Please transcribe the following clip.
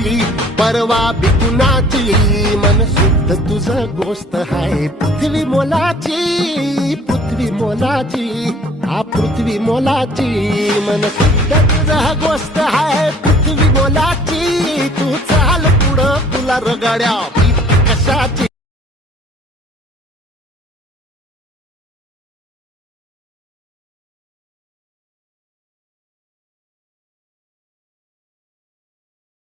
कशाची परवा बिकुनाची मन शुद्ध तुझं गोष्ट हाय. पृथ्वी मोलाची पृथ्वी मोलाची हा पृथ्वी मोलाची मन शुद्ध तुझ गोष्ट हाय. पृथ्वी मोलाची तू चाल पुढं तुला रगाड्या कशाची?